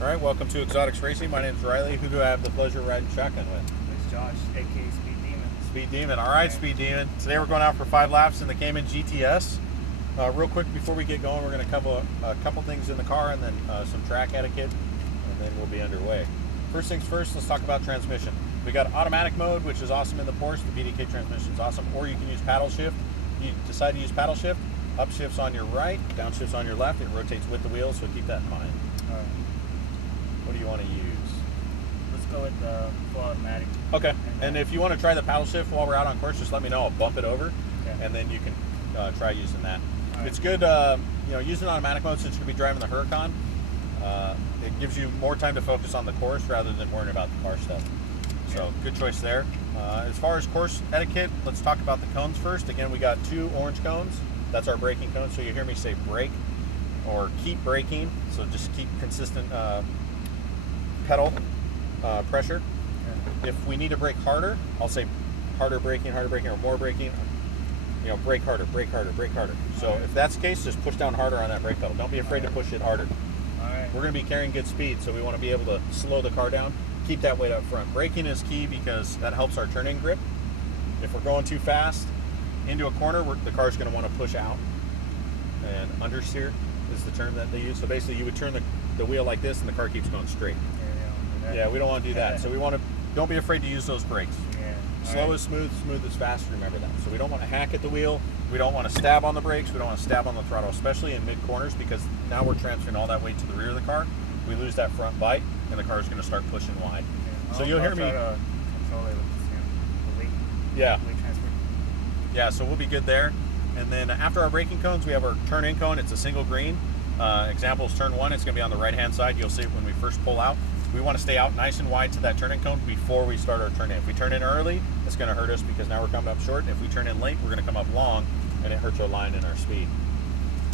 All right, welcome to Exotics Racing. My name is Riley. Who do I have the pleasure of riding shotgun with? It's Josh, aka Speed Demon. Speed Demon. All right, Speed Demon. Today we're going out for 5 laps in the Cayman GTS. Real quick before we get going, we're going to cover a couple things in the car and then some track etiquette, and then we'll be underway. First things first, let's talk about transmission. We got automatic mode, which is awesome in the Porsche. The BDK transmission is awesome. Or you can use paddle shift. You decide to use paddle shift. Upshifts on your right, downshifts on your left. It rotates with the wheels, so keep that in mind. All right. What do you want to use? Let's go with the full automatic. Okay. And if you want to try the paddle shift while we're out on course, just let me know. I'll bump it over, and then you can try using that. Right. It's good, using automatic mode since you're going to be driving the Huracan. It gives you more time to focus on the course rather than worrying about the car stuff. So good choice there. As far as course etiquette, let's talk about the cones first. Again, we got 2 orange cones. That's our braking cones. So you hear me say brake or keep braking. So just keep consistent pedal pressure. If we need to brake harder, I'll say harder braking, or more braking. Brake harder, brake harder, brake harder. So if that's the case, just push down harder on that brake pedal. Don't be afraid to push it harder. We're going to be carrying good speed, so we want to be able to slow the car down. Keep that weight up front. Braking is key because that helps our turning grip. If we're going too fast into a corner, the car's going to want to push out. And understeer is the term that they use. So basically, you would turn the wheel like this, and the car keeps going straight. Yeah, we don't want to do that. So don't be afraid to use those brakes. Slow is smooth, smooth is fast, remember that. So we don't want to hack at the wheel, we don't want to stab on the brakes, we don't want to stab on the throttle, especially in mid-corners, because now we're transferring all that weight to the rear of the car. We lose that front bite, and the car's going to start pushing wide. So you'll hear me. Try to control it with the weight. Yeah. Weight transfer. Yeah, so we'll be good there. And then after our braking cones, we have our turn-in cone. It's a single green. Example is turn 1. It's going to be on the right-hand side. You'll see it when we first pull out. We want to stay out nice and wide to that turning cone before we start our turn in. If we turn in early, it's going to hurt us because now we're coming up short. If we turn in late, we're going to come up long, and it hurts our line and our speed.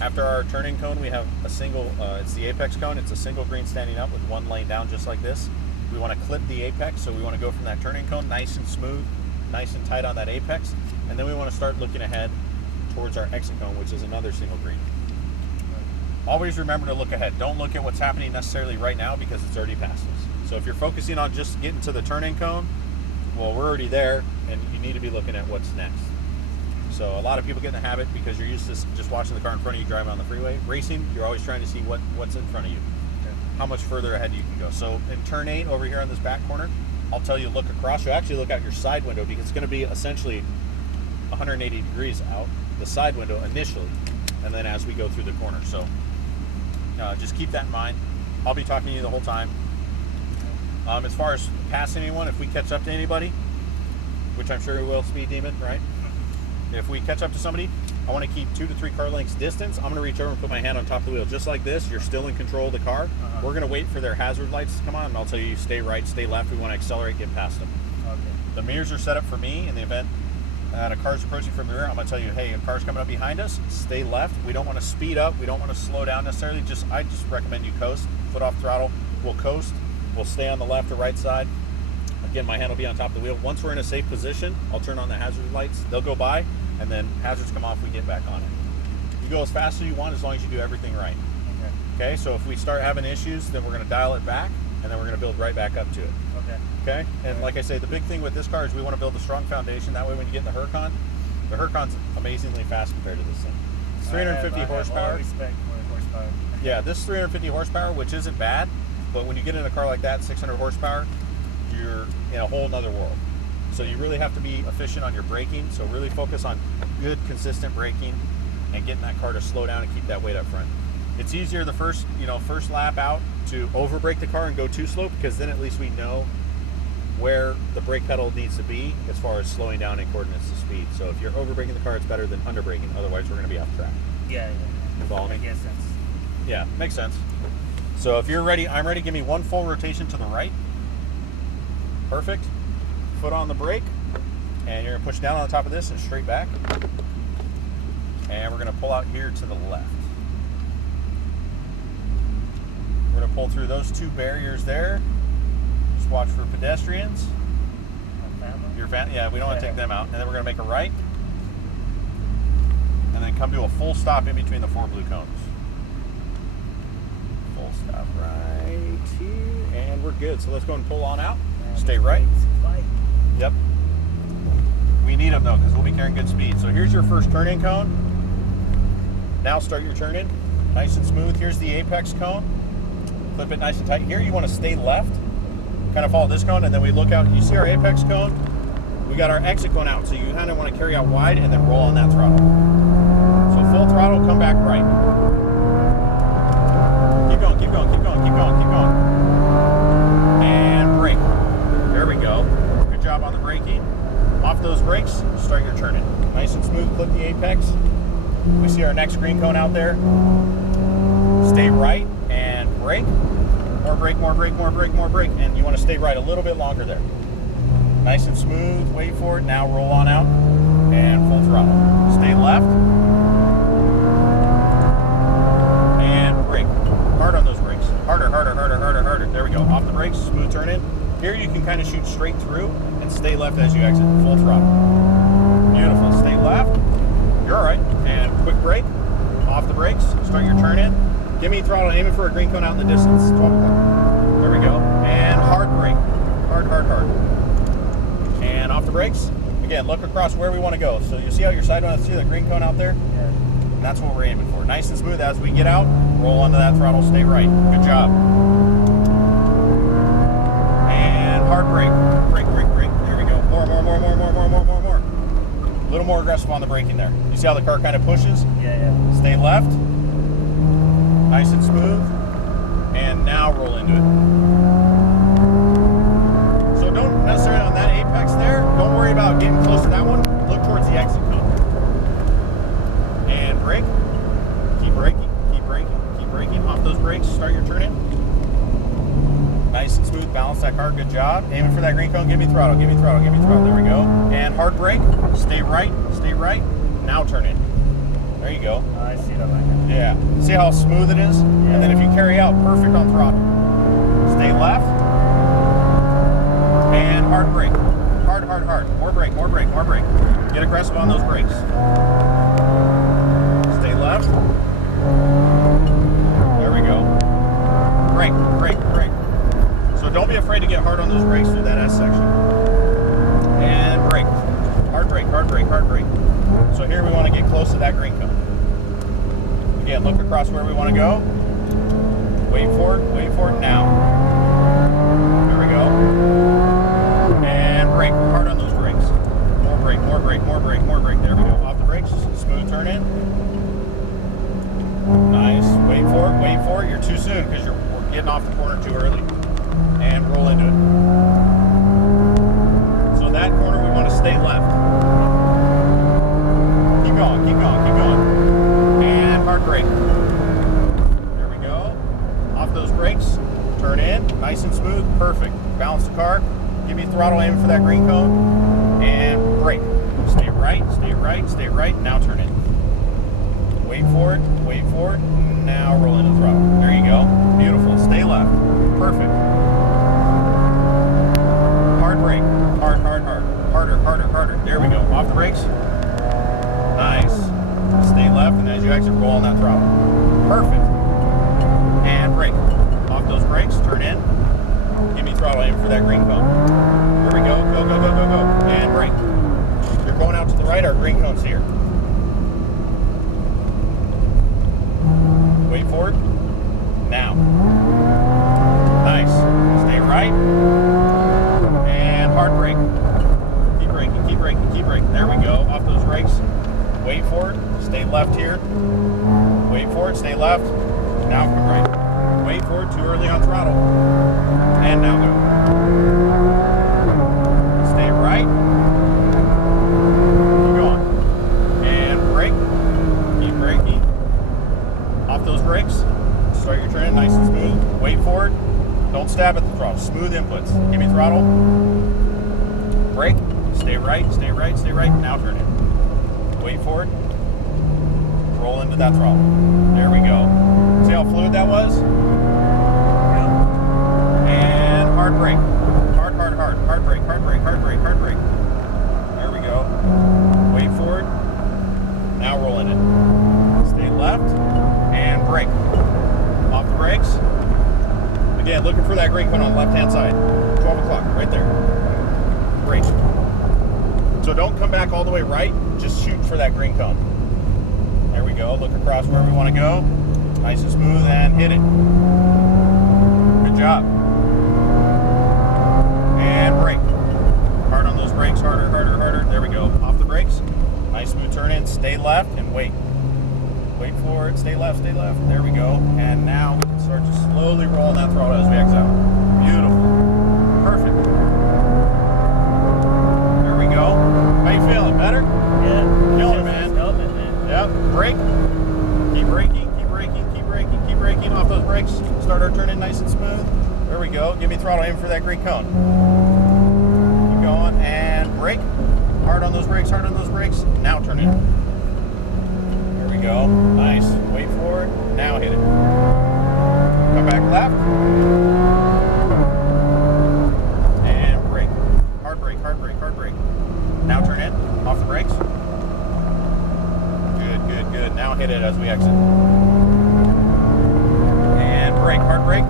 After our turning cone, we have a single, it's the apex cone. It's a single green standing up with 1 lane down just like this. We want to clip the apex, so we want to go from that turning cone nice and smooth, nice and tight on that apex, and then we want to start looking ahead towards our exit cone, which is another single green. Always remember to look ahead. Don't look at what's happening necessarily right now because it's already past us. So if you're focusing on just getting to the turning cone, well, we're already there, and you need to be looking at what's next. So a lot of people get in the habit because you're used to just watching the car in front of you driving on the freeway. Racing, you're always trying to see what's in front of you, how much further ahead you can go. So in turn 8 over here on this back corner, I'll tell you look across. You actually look out your side window because it's going to be essentially 180 degrees out the side window initially, and then as we go through the corner. So just keep that in mind. I'll be talking to you the whole time. As far as passing anyone, if we catch up to anybody, which I'm sure we will, Speed Demon, right? If we catch up to somebody, I want to keep 2 to 3 car lengths distance. I'm going to reach over and put my hand on top of the wheel, just like this. You're still in control of the car. We're going to wait for their hazard lights to come on, and I'll tell you, stay right, stay left. We want to accelerate, get past them. The mirrors are set up for me in the event that a car's approaching from the rear. I'm going to tell you, hey, a car's coming up behind us, stay left. We don't want to speed up. We don't want to slow down necessarily. I just recommend you coast, foot off throttle. We'll coast. We'll stay on the left or right side. Again, my hand will be on top of the wheel. Once we're in a safe position, I'll turn on the hazard lights. They'll go by, and then hazards come off, we get back on it. You go as fast as you want as long as you do everything right. Okay, so if we start having issues, then we're going to dial it back, and then we're going to build right back up to it. Okay, and like I say, the big thing with this car is we want to build a strong foundation. That way when you get in the Huracan's amazingly fast compared to this thing. It's 350 horsepower. Respect for horsepower. Yeah, this is 350 horsepower, which isn't bad, but when you get in a car like that, 600 horsepower, you're in a whole nother world. So you really have to be efficient on your braking. So really focus on good, consistent braking and getting that car to slow down and keep that weight up front. It's easier the first lap out to over brake the car and go too slow, because then at least we know where the brake pedal needs to be as far as slowing down in coordinates to speed. So if you're over braking the car, it's better than under braking. Otherwise, we're going to be off track. Yeah. Follow me? That makes sense. Yeah, makes sense. So if you're ready, I'm ready. Give me 1 full rotation to the right. Perfect. Foot on the brake, and you're going to push down on the top of this and straight back. And we're going to pull out here to the left. We're going to pull through those 2 barriers there. Just watch for pedestrians. Yeah, we don't want to take them out. And then we're going to make a right. And then come to a full stop in between the 4 blue cones. Full stop right. good. So let's go and pull on out. Man, Stay these right. brakes fight. Yep. We need them though because we'll be carrying good speed. So here's your first turn-in cone. Now start your turn-in. Nice and smooth. Here's the apex cone. Clip it nice and tight. Here you want to stay left. Kind of follow this cone, and then we look out. You see our apex cone? We got our exit cone out. So you kind of want to carry out wide and then roll on that throttle. So full throttle, come back right. Keep going, keep going, keep going, keep going, keep going. And brake. There we go. Good job on the braking. Off those brakes, start your turn-in. Nice and smooth, clip the apex. We see our next green cone out there. Stay right and brake. More brake, more brake, more brake, more brake. And you want to stay right a little bit longer there. Nice and smooth, wait for it. Now roll on out and full throttle. Stay left. And brake. Hard on those brakes. Harder, harder, harder, harder, harder. There we go. Off the brakes, smooth turn in. Here you can kind of shoot straight through and stay left as you exit. Full throttle. Beautiful. Stay left. You're all right. And quick brake. Off the brakes. Start your turn in. Give me throttle. Aiming for a green cone out in the distance. 12 o'clock. There we go. And hard brake. Hard, hard, hard. And off the brakes. Again, look across where we want to go. So you see how your side one, see that green cone out there? Yeah. And that's what we're aiming for. Nice and smooth. As we get out, roll onto that throttle. Stay right. Good job. And hard brake. Brake, brake, brake. There we go. More, more, more, more, more, more, more, more, more. A little more aggressive on the braking there. You see how the car kind of pushes? Yeah. Stay left. Nice and smooth. And now roll into it. So don't necessarily on that apex there, don't worry about getting close to that one. Look towards the exit cone. And brake. Keep braking, keep braking, keep braking. Off those brakes, start your turn in. Nice and smooth, balance that car, good job. Aiming for that green cone, give me throttle, give me throttle, give me throttle. There we go. And hard brake, stay right, now turn in. There you go. Oh, I see it on my hand. Yeah. See how smooth it is? Yeah. And then if you carry out, perfect on throttle. Stay left. And hard brake. Hard, hard, hard. More brake, more brake, more brake. Get aggressive on those brakes. Stay left. There we go. Brake, brake, brake. So don't be afraid to get hard on those brakes through that S section. And brake. Hard brake, hard brake, hard brake. So here we want to get close to that green cone. Again, look across where we want to go. Wait for it now. There we go. And brake, hard on those brakes. More brake, more brake, more brake, more brake. There we go. Off the brakes, smooth turn in. Nice. Wait for it. You're too soon because we're getting off the corner too early. And roll into it. So that corner we want to stay left. Keep going, keep going, keep going. And hard brake. There we go. Off those brakes. Turn in. Nice and smooth. Perfect. Balance the car. Give me throttle, aiming for that green cone. And brake. Stay right, stay right, stay right. Now turn in. Wait for it. Now roll into the throttle. There you go. Beautiful. Stay left. Perfect. Hard brake. Hard, hard, hard. Harder, harder, harder. There we go. Off the brakes. Nice. Stay left, and as you exit, roll on that throttle. Perfect. And brake. Off those brakes, turn in. Give me throttle, aim for that green cone. Here we go. Go, go, go, go, go. And brake. You're going out to the right, our green cone's here. Wait for it. Now. Nice. Stay right. And hard brake. Keep braking, keep braking, keep braking. There we go. Off those brakes. Wait for it. Stay left here. Wait for it. Stay left. Now come right. Wait for it. Too early on throttle. And now go. Stay right. Keep going. And brake. Keep braking. Off those brakes. Start your turn nice and smooth. Wait for it. Don't stab at the throttle. Smooth inputs. Give me throttle. Brake. Stay right, stay right, stay right. Now turn in. Wait for it. Roll into that throttle. There we go. See how fluid that was? And hard brake. Hard, hard, hard. Hard brake, hard brake, hard brake, hard brake. There we go. Wait for it. Now roll in it. Stay left. And brake. Off the brakes. Again, looking for that green cone on the left-hand side. 12 o'clock, right there. Great. So don't come back all the way right. Just shoot for that green cone. There we go. Look across where we want to go. Nice and smooth, and hit it. Good job. And brake. Hard on those brakes. Harder, harder, harder. There we go. Off the brakes. Nice smooth turn in. Stay left and wait. Wait for it. Stay left, stay left. There we go. And now we can start to slowly roll that throttle as we exit out. Beautiful. Perfect. There we go. How you feeling? Better? Yeah. Killing it, man. Helping, man. Yep. Brake. Keep braking, keep braking, keep braking, keep braking. Off those brakes. Start our turn in nice and smooth. There we go. Give me throttle, aim for that green cone. Keep going and brake. Hard on those brakes, hard on those brakes. Now turn in. There we go. Nice. Wait for it. Now hit it. Come back left. And brake. Hard brake, hard brake, hard brake. Now turn in. Off the brakes. Good, good, good. Now hit it as we exit. And brake, hard brake.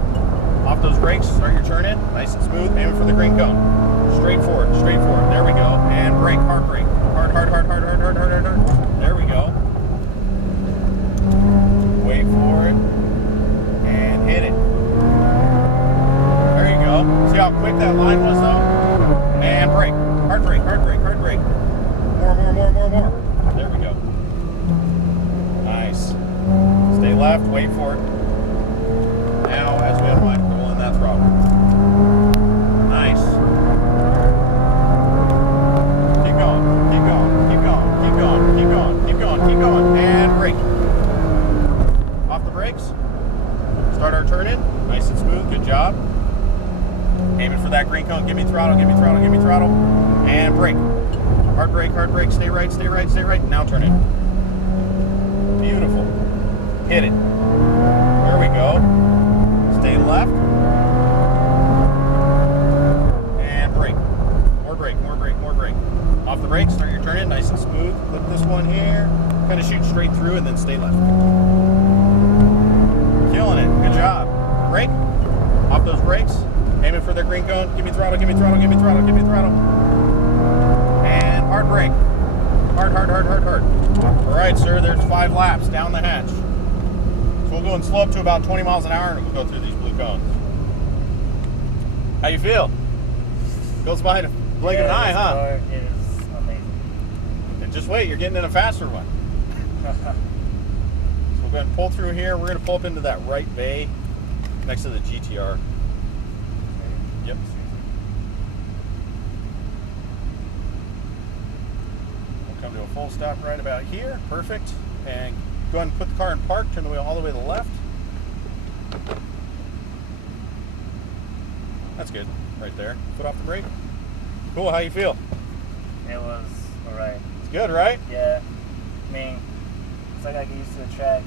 Off those brakes, start your turn in. Nice and smooth. Aiming for the green cone. Straight forward, straight forward. There we go. And brake, hard brake. Hard, hard, hard, hard, hard, hard, hard, hard, hard. There we go. Wait for it. And hit it. There you go. See how quick that line was though? And brake. Hard brake, hard brake, hard brake. More, more, more, more, more. There we go. Nice. Stay left, wait for it. Now, as we unwind, roll in that throttle. Nice. Keep going, keep going, keep going, keep going, keep going, keep going, keep going, and brake. Off the brakes. Start our turn in. Nice and smooth, good job. Aiming for that green cone. Give me throttle, give me throttle, give me throttle. And brake. Hard brake, stay right, stay right, stay right. Now turn in. Beautiful. Hit it. There we go. Stay left. And brake. More brake, more brake, more brake. Off the brakes, start your turn in, nice and smooth. Flip this one here. Kind of shoot straight through and then stay left. Killing it. Good job. Brake. Off those brakes. Aiming for the green cone. Give me throttle, give me throttle, give me throttle, give me throttle. And hard brake. Hard, hard, hard, hard, hard. All right, sir, there's 5 laps down the hatch. So we'll go and slow up to about 20 miles an hour and we'll go through these blue cones. How you feel? Goes by in a blink of an eye, huh? Car is amazing. And just wait, you're getting in a faster one. So we're going to pull through here. We're going to pull up into that right bay next to the GTR. Yep. We'll come to a full stop right about here. Perfect. And go ahead and put the car in park. Turn the wheel all the way to the left. That's good. Right there. Foot off the brake. Cool. How you feel? It was alright. It's good, right? Yeah. I mean, it's like I get used to the track.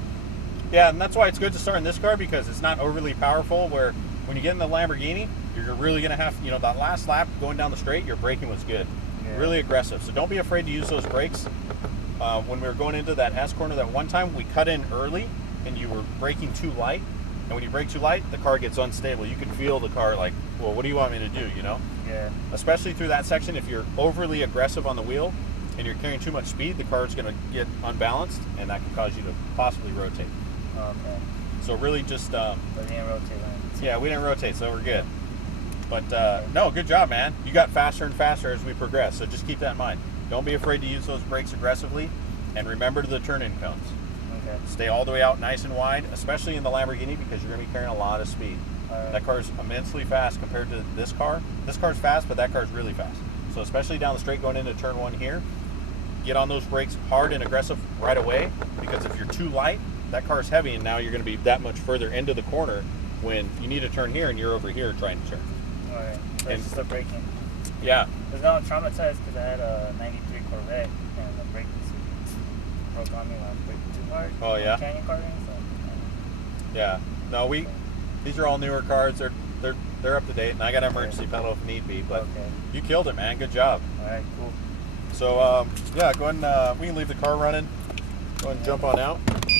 Yeah, and that's why it's good to start in this car because it's not overly powerful. Where when you get in the Lamborghini, you're really going to have, that last lap going down the straight, your braking was good. Yeah. Really aggressive. So don't be afraid to use those brakes. When we were going into that S corner that one time, we cut in early and you were braking too light. And when you brake too light, the car gets unstable. You can feel the car like, well, what do you want me to do, Yeah. Especially through that section, if you're overly aggressive on the wheel and you're carrying too much speed, the car's going to get unbalanced and that can cause you to possibly rotate. Okay. So really just... But it didn't rotate then. Yeah, we didn't rotate, so we're good. But no, good job, man. You got faster and faster as we progress, so just keep that in mind. Don't be afraid to use those brakes aggressively, and remember the turn-in cones. Okay. Stay all the way out nice and wide, especially in the Lamborghini because you're going to be carrying a lot of speed. Alright. That car's immensely fast compared to this car. This car's fast, but that car's really fast. So especially down the straight going into turn 1 here, get on those brakes hard and aggressive right away because if you're too light, that car's heavy and now you're going to be that much further into the corner when you need to turn here and you're over here trying to turn. Alright. So And- it's just the braking. Yeah. I was not traumatized because I had a 93 Corvette and the braking system broke on me when I was braking too hard. Oh, yeah? Canyon karting, so. Yeah. No, these are all newer cars. They're up to date, and I got an emergency pedal if need be. But Okay. you killed it, man. Good job. Alright, cool. So yeah, go ahead and we can leave the car running. Go ahead and jump on out.